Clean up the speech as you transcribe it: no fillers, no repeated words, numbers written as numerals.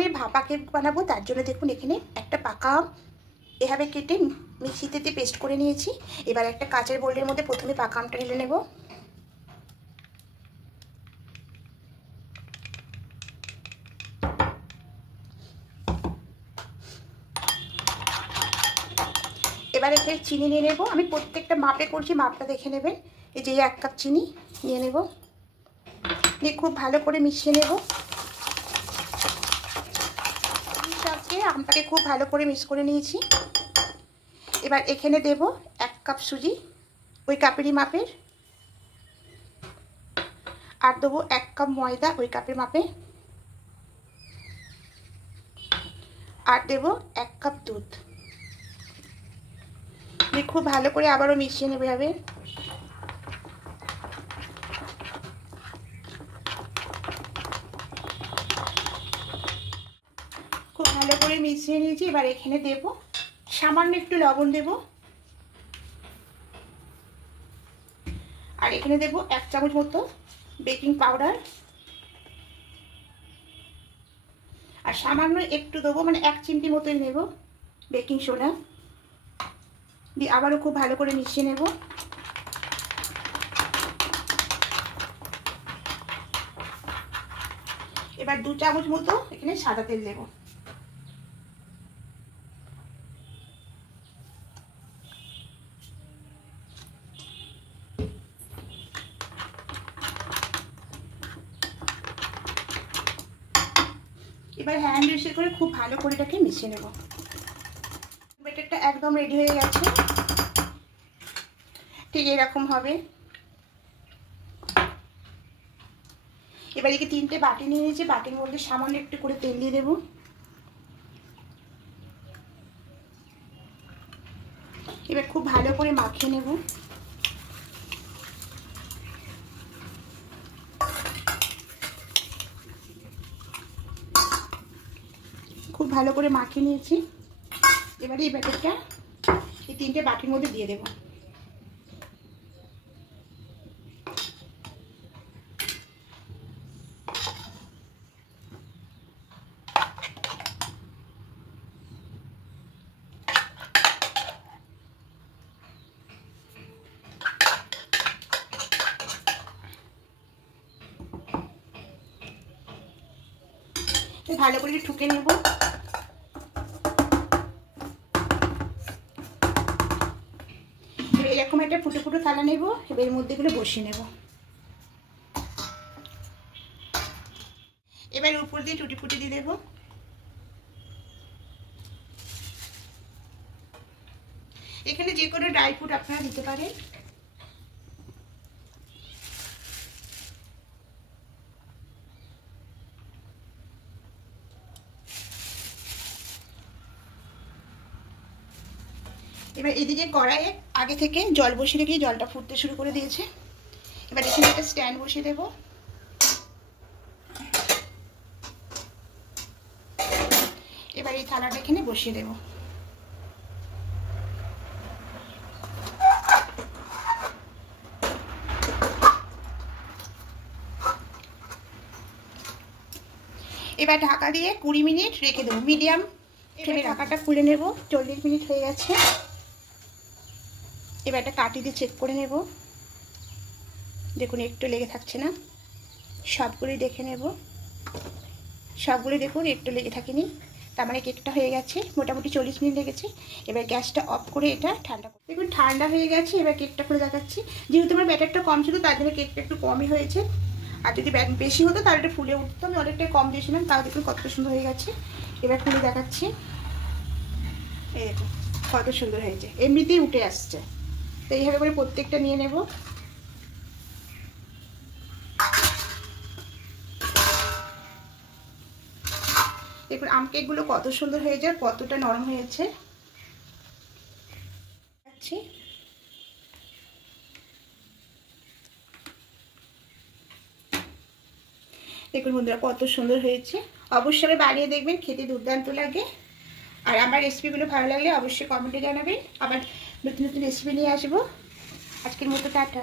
প্রথমে ভাপা কেক বানাবো, তার জন্য দেখুন এখানে একটা পাকা আম এভাবে কেটে মিক্সিতে পেস্ট করে নিয়েছি। এবার একটা কাঁচের বোলের মধ্যে প্রথমে পাকা আমটা ঢেলে নেব। এবারে ফের চিনি নিয়ে নেব। আমি প্রত্যেকটা মাপে করছি, মাপটা দেখে নেবেন। এই যে 1 কাপ চিনি নিয়ে নেব, নিয়ে খুব ভালো করে মিশিয়ে নেব। আমটাকে খুব ভালো করে মিক্স করে নিয়েছি। এবার এখানে দেব 1 কাপ সুজি, ওই কাপেরই মাপের, আর দেবো 1 কাপ ময়দা ওই কাপের মাপে, আর দেব 1 কাপ দুধ। খুব ভালো করে আবারও মিশিয়ে নেবে হবে। খুব ভালো করে মিশিয়ে নিয়েছি। এবার এখানে দেব সামান্য একটু লবণ দেব, আর এখানে দেব 1 চামচ মতো বেকিং পাউডার, আর সামান্য একটু দেবো, মানে 1 চিমটি মতোই নেব বেকিং সোডা, দিয়ে আবারও খুব ভালো করে মিশিয়ে নেব। এবার 2 চামচ মতো এখানে সাদা তেল দেব। এবার হ্যান্ড উইস্ক করে খুব ভালো করে এটাকে মিশিয়ে নেব। ব্যাটারটা একদম রেডি হয়ে গেছে, ঠিক এরকম হবে। এবার একে 3টে বাটি নিয়ে নিয়েছি, বাটির মধ্যে সামান্য একটু করে তেল দিয়ে দেব। এবার খুব ভালো করে মাখিয়ে নেব। খুব ভালো করে মাখিয়ে নিয়েছি। এবারে এই ব্যাটারটা এই 3টে বাটির মধ্যে দিয়ে দেব। ভালো করে ঠুকে নেব। এরকম একটা ফুটো ফুটো থালা নেব, এবার এর মধ্যে এগুলো বসিয়ে নেব। এবার উপর দিয়ে টুটি ফুটি দিয়ে দেব। এখানে যে কোনো ড্রাই ফ্রুট আপনারা দিতে পারেন। এবার এদিকে কড়াইয়ে আগে থেকে জল বসিয়ে রেখে জলটা ফুটতে শুরু করে দিয়েছে। এবার এখানে একটা স্ট্যান্ড বসিয়ে দেব। এবার এই থালাটা এখানে বসিয়ে দেব। এবার ঢাকা দিয়ে 20 মিনিট রেখে দেবো মিডিয়াম ফ্লেমে। ঢাকাটা খুলে নেব। 40 মিনিট হয়ে গেছে। এবার একটা কাঠি দিয়ে চেক করে নেব। দেখুন একটু লেগে থাকছে না, সবগুলোই দেখে নেব। সবগুলো দেখুন একটু লেগে থাকেনি, তার মানে কেকটা হয়ে গেছে। মোটামুটি 40 মিনিট লেগেছে। এবার গ্যাসটা অফ করে এটা ঠান্ডা করে দেখুন। ঠান্ডা হয়ে গেছে। এবার কেকটা খুলে দেখাচ্ছি। যেহেতু আমার ব্যাটারটা কম ছিল তার জন্য কেকটা একটু কমই হয়েছে, আর যদি বেশি হতো তাহলে এটা ফুলে উঠতো। আমি অনেকটাই কম দিয়েছিলাম, তাও দেখুন কতটা সুন্দর হয়ে গেছে। এবার খুলে দেখাচ্ছি। এই দেখুন কত সুন্দর হয়েছে, এমনিতেই উঠে আসছে। তো এইভাবে করে প্রত্যেকটা নিয়ে নেব। দেখুন আম কেকগুলো কত সুন্দর হয়ে যায়, কতটা নরম হয়েছে। দেখুন বন্ধুরা কত সুন্দর হয়েছে। অবশ্যই বানিয়ে দেখবেন, খেতে দুর্দান্ত লাগে। আর আমার রেসিপিগুলো ভালো লাগলে অবশ্যই কমেন্টে জানাবেন। আবার নতুন নতুন রেসিপি নিয়ে আসবো। আজকের মতো টাটা।